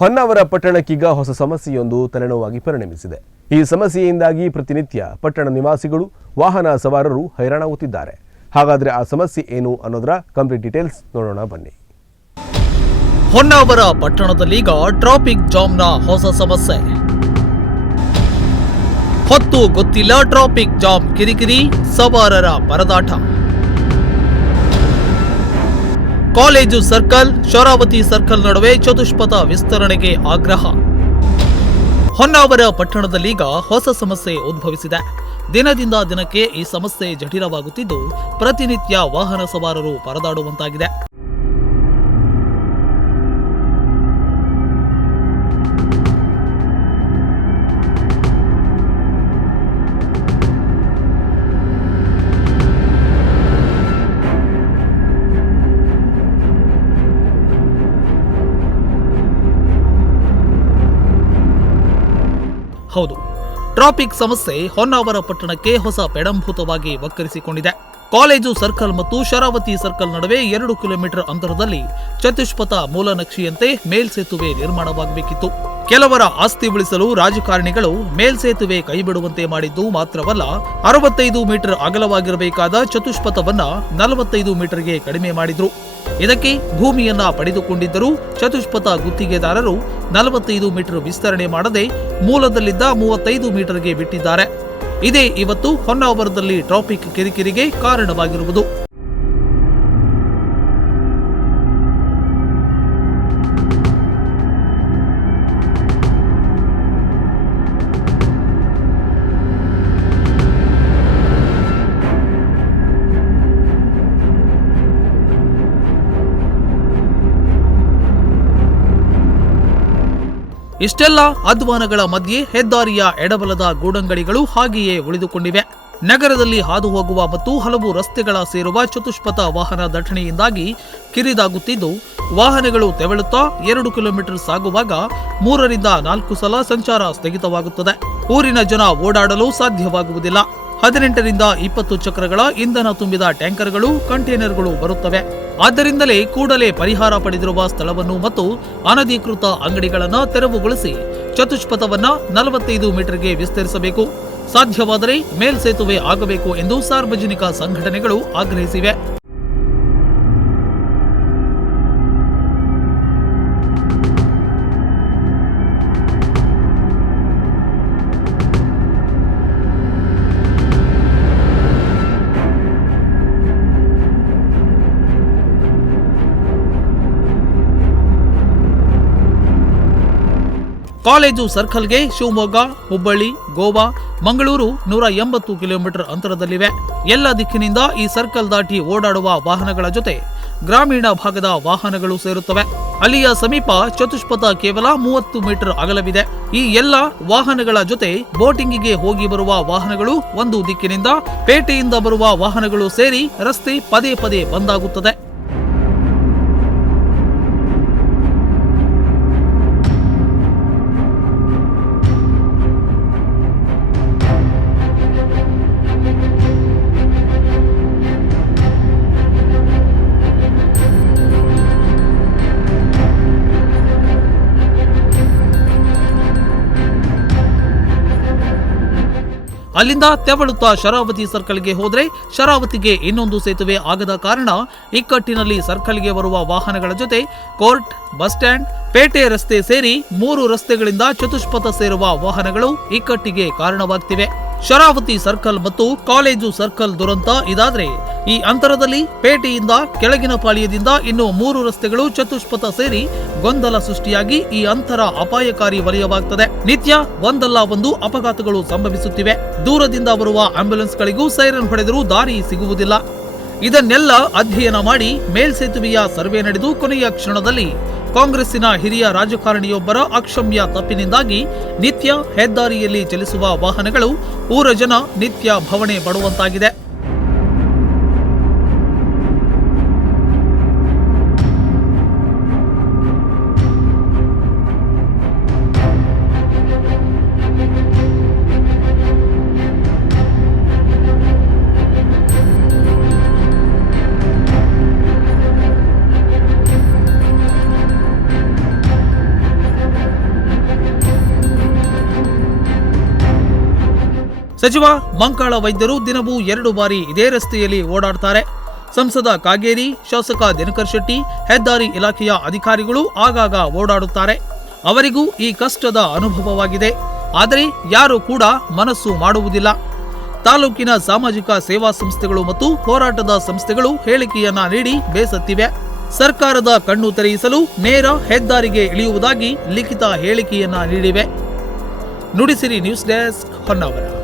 ಹೊನ್ನಾವರ ಪಟ್ಟಣಕ್ಕೀಗ ಹೊಸ ಸಮಸ್ಯೆಯೊಂದು ತಲೆನೋವಾಗಿ ಪರಿಣಮಿಸಿದೆ. ಈ ಸಮಸ್ಯೆಯಿಂದಾಗಿ ಪ್ರತಿನಿತ್ಯ ಪಟ್ಟಣ ನಿವಾಸಿಗಳು, ವಾಹನ ಸವಾರರು ಹೈರಾಣಾಗುತ್ತಿದ್ದಾರೆ ಹಾಗಾದ್ರೆ ಆ ಸಮಸ್ಯೆ ಏನು ಅನ್ನೋದರ ಕಂಪ್ಲೀಟ್ ಡೀಟೇಲ್ಸ್ ನೋಡೋಣ ಬನ್ನಿ. ಹೊನ್ನಾವರ ಪಟ್ಟಣದಲ್ಲೀಗ ಟ್ರಾಫಿಕ್ ಜಾಮ್ನ ಹೊಸ ಸಮಸ್ಯೆ. ಹೊತ್ತು ಗೊತ್ತಿಲ್ಲ, ಟ್ರಾಫಿಕ್ ಜಾಮ್ ಕಿರಿಕಿರಿ, ಸವಾರರ ಪರದಾಟ. ಕಾಲೇಜು ಸರ್ಕಲ್, ಶರಾವತಿ ಸರ್ಕಲ್ ನಡುವೆ ಚತುಷ್ಪಥ ವಿಸ್ತರಣೆಗೆ ಆಗ್ರಹ. ಹೊನ್ನಾವರ ಪಟ್ಟಣದಲ್ಲೀಗ ಹೊಸ ಸಮಸ್ಯೆ ಉದ್ಭವಿಸಿದೆ. ದಿನದಿಂದ ದಿನಕ್ಕೆ ಈ ಸಮಸ್ಯೆ ಜಟಿಲವಾಗುತ್ತಿದ್ದು ಪ್ರತಿನಿತ್ಯ ವಾಹನ ಸವಾರರು ಪರದಾಡುವಂತಾಗಿದೆ. ಹೌದು. ಟ್ರಾಫಿಕ್ ಸಮಸ್ಯೆ ಹೊನ್ನಾವರ ಪಟ್ಟಣಕ್ಕೆ ಹೊಸ ಪೆಡಂಭೂತವಾಗಿ ವಕ್ಕರಿಸಿಕೊಂಡಿದೆ. ಕಾಲೇಜು ಸರ್ಕಲ್ ಮತ್ತು ಶರಾವತಿ ಸರ್ಕಲ್ ನಡುವೆ ಎರಡು ಕಿಲೋಮೀಟರ್ ಅಂತರದಲ್ಲಿ ಚತುಷ್ಪಥ ಮೂಲನಕ್ಷೆಯಂತೆ ಮೇಲ್ಸೇತುವೆ ನಿರ್ಮಾಣವಾಗಬೇಕಿತ್ತು. ಕೆಲವರ ಆಸ್ತಿ ಉಳಿಸಲು ರಾಜಕಾರಣಿಗಳು ಮೇಲ್ಸೇತುವೆ ಕೈಬಿಡುವಂತೆ ಮಾಡಿದ್ದು ಮಾತ್ರವಲ್ಲ, ಅರವತ್ತೈದು ಮೀಟರ್ ಅಗಲವಾಗಿರಬೇಕಾದ ಚತುಷ್ಪಥವನ್ನ ನಲವತ್ತೈದು ಮೀಟರ್ಗೆ ಕಡಿಮೆ ಮಾಡಿದ್ರು. ಇದಕ್ಕೆ ಭೂಮಿಯನ್ನ ಪಡೆದುಕೊಂಡಿದ್ದರೂ ಚತುಷ್ಪಥ ಗುತ್ತಿಗೆದಾರರು ನಲವತ್ತೈದು ಮೀಟರ್ ವಿಸ್ತರಣೆ ಮಾಡದೆ ಮೂಲದಲ್ಲಿದ್ದ ಮೂವತ್ತೈದು ಮೀಟರ್ಗೆ ಬಿಟ್ಟಿದ್ದಾರೆ. ಇದೇ ಇವತ್ತು ಹೊನ್ನಾವರದಲ್ಲಿ ಟ್ರಾಫಿಕ್ ಕಿರಿಕಿರಿಗೆ ಕಾರಣವಾಗಿರುವುದು. ಇಷ್ಟೆಲ್ಲ ಅಧ್ವಾನಗಳ ಮಧ್ಯೆ ಹೆದ್ದಾರಿಯ ಎಡಬಲದ ಗೂಡಂಗಡಿಗಳು ಹಾಗೆಯೇ ಉಳಿದುಕೊಂಡಿವೆ. ನಗರದಲ್ಲಿ ಹಾದು ಹೋಗುವ ಮತ್ತು ಹಲವು ರಸ್ತೆಗಳ ಸೇರುವ ಚತುಷ್ಪಥ ವಾಹನ ದಟ್ಟಣೆಯಿಂದಾಗಿ ಕಿರಿದಾಗುತ್ತಿದ್ದು, ವಾಹನಗಳು ತೆವಳುತ್ತಾ ಎರಡು ಕಿಲೋಮೀಟರ್ ಸಾಗುವಾಗ ಮೂರರಿಂದ ನಾಲ್ಕು ಸಲ ಸಂಚಾರ ಸ್ಥಗಿತವಾಗುತ್ತದೆ. ಊರಿನ ಜನ ಓಡಾಡಲು ಸಾಧ್ಯವಾಗುವುದಿಲ್ಲ. ಹದಿನೆಂಟರಿಂದ ಇಪ್ಪತ್ತು ಚಕ್ರಗಳ ಇಂಧನ ತುಂಬಿದ ಟ್ಯಾಂಕರ್ಗಳು, ಕಂಟೈನರ್ಗಳು ಬರುತ್ತವೆ. ಆದ್ದರಿಂದಲೇ ಕೂಡಲೇ ಪರಿಹಾರ ಪಡೆದಿರುವ ಸ್ಥಳವನ್ನು ಮತ್ತು ಅನಧಿಕೃತ ಅಂಗಡಿಗಳನ್ನು ತೆರವುಗೊಳಿಸಿ ಚತುಷ್ಪಥವನ್ನ ನಲವತ್ತೈದು ಮೀಟರ್ಗೆ ವಿಸ್ತರಿಸಬೇಕು. ಸಾಧ್ಯವಾದರೆ ಮೇಲ್ಸೇತುವೆ ಆಗಬೇಕು ಎಂದು ಸಾರ್ವಜನಿಕ ಸಂಘಟನೆಗಳು ಆಗ್ರಹಿಸಿವೆ. ಕಾಲೇಜು ಸರ್ಕಲ್ಗೆ ಶಿವಮೊಗ್ಗ, ಹುಬ್ಬಳ್ಳಿ, ಗೋವಾ, ಮಂಗಳೂರು ನೂರ ಎಂಬತ್ತು ಕಿಲೋಮೀಟರ್ ಅಂತರದಲ್ಲಿವೆ. ಎಲ್ಲ ದಿಕ್ಕಿನಿಂದ ಈ ಸರ್ಕಲ್ ದಾಟಿ ಓಡಾಡುವ ವಾಹನಗಳ ಜೊತೆ ಗ್ರಾಮೀಣ ಭಾಗದ ವಾಹನಗಳು ಸೇರುತ್ತವೆ. ಅಲ್ಲಿಯ ಸಮೀಪ ಚತುಷ್ಪಥ ಕೇವಲ ಮೂವತ್ತು ಮೀಟರ್ ಅಗಲವಿದೆ. ಈ ಎಲ್ಲ ವಾಹನಗಳ ಜೊತೆ ಬೋಟಿಂಗಿಗೆ ಹೋಗಿ ಬರುವ ವಾಹನಗಳು ಒಂದು ದಿಕ್ಕಿನಿಂದ ಪೇಟೆಯಿಂದ ಬರುವ ವಾಹನಗಳು ಸೇರಿ ರಸ್ತೆ ಪದೇ ಪದೇ ಬಂದಾಗುತ್ತದೆ. ಅಲ್ಲಿಂದ ತೆವಳುತ್ತಾ ಶರಾವತಿ ಸರ್ಕಲ್ಗೆ ಹೋದರೆ ಶರಾವತಿಗೆ ಇನ್ನೊಂದು ಸೇತುವೆ ಆಗದ ಕಾರಣ ಇಕ್ಕಟ್ಟಿನಲ್ಲಿ ಸರ್ಕಲ್ಗೆ ಬರುವ ವಾಹನಗಳ ಜೊತೆ ಕೋರ್ಟ್, ಬಸ್ ಸ್ಟ್ಯಾಂಡ್, ಪೇಟೆ ರಸ್ತೆ ಸೇರಿ ಮೂರು ರಸ್ತೆಗಳಿಂದ ಚತುಷ್ಪಥ ಸೇರುವ ವಾಹನಗಳು ಇಕ್ಕಟ್ಟಿಗೆ ಕಾರಣವಾಗ್ತಿವೆ. ಶರಾವತಿ ಸರ್ಕಲ್ ಮತ್ತು ಕಾಲೇಜು ಸರ್ಕಲ್ ದುರಂತ ಇದಾದ್ರೆ ಈ ಅಂತರದಲ್ಲಿ ಪೇಟೆಯಿಂದ ಕೆಳಗಿನ ಪಾಳ್ಯದಿಂದ ಇನ್ನು ಮೂರು ರಸ್ತೆಗಳು ಚತುಷ್ಪಥ ಸೇರಿ ಗೊಂದಲ ಸೃಷ್ಟಿಯಾಗಿ ಈ ಅಂತರ ಅಪಾಯಕಾರಿ ವಲಯವಾಗುತ್ತದೆ ನಿತ್ಯ ಒಂದಲ್ಲ ಒಂದು ಅಪಘಾತಗಳು ಸಂಭವಿಸುತ್ತಿವೆ. ದೂರದಿಂದ ಬರುವ ಆಂಬ್ಯುಲೆನ್ಸ್ಗಳಿಗೂ ಸೈರನ್ ಹೊಡೆದರೂ ದಾರಿ ಸಿಗುವುದಿಲ್ಲ. ಇದನ್ನೆಲ್ಲ ಅಧ್ಯಯನ ಮಾಡಿ ಮೇಲ್ಸೇತುವೆಯ ಸರ್ವೆ ನಡೆದು ಕೊನೆಯ ಕ್ಷಣದಲ್ಲಿ ಕಾಂಗ್ರೆಸ್ಸಿನ ಹಿರಿಯ ರಾಜಕಾರಣಿಯೊಬ್ಬರ ಅಕ್ಷಮ್ಯ ತಪ್ಪಿನಿಂದಾಗಿ ನಿತ್ಯ ಹೆದ್ದಾರಿಯಲ್ಲಿ ಚಲಿಸುವ ವಾಹನಗಳು ಊರ ಜನ ನಿತ್ಯ ಭವಣೆ ಪಡುವಂತಾಗಿದೆ ಸಚಿವ ಮಂಕಾಳ ವೈದ್ಯರು ದಿನವೂ ಎರಡು ಬಾರಿ ಇದೇ ರಸ್ತೆಯಲ್ಲಿ ಓಡಾಡ್ತಾರೆ. ಸಂಸದ ಕಾಗೇರಿ, ಶಾಸಕ ದಿನಕರ್ ಶೆಟ್ಟಿ, ಹೆದ್ದಾರಿ ಇಲಾಖೆಯ ಅಧಿಕಾರಿಗಳು ಆಗಾಗ ಓಡಾಡುತ್ತಾರೆ. ಅವರಿಗೂ ಈ ಕಷ್ಟದ ಅನುಭವವಾಗಿದೆ. ಆದರೆ ಯಾರು ಕೂಡ ಮನಸ್ಸು ಮಾಡುವುದಿಲ್ಲ. ತಾಲೂಕಿನ ಸಾಮಾಜಿಕ ಸೇವಾ ಸಂಸ್ಥೆಗಳು ಮತ್ತು ಹೋರಾಟದ ಸಂಸ್ಥೆಗಳು ಹೇಳಿಕೆಯನ್ನ ನೀಡಿ ಬೇಸತ್ತಿವೆ. ಸರ್ಕಾರದ ಕಣ್ಣು ತೆರೆಯಿಸಲು ನೇರ ಹೆದ್ದಾರಿಗೆ ಇಳಿಯುವುದಾಗಿ ಲಿಖಿತ ಹೇಳಿಕೆಯನ್ನ ನೀಡಿವೆ. Nudisiri news desk Honnavar.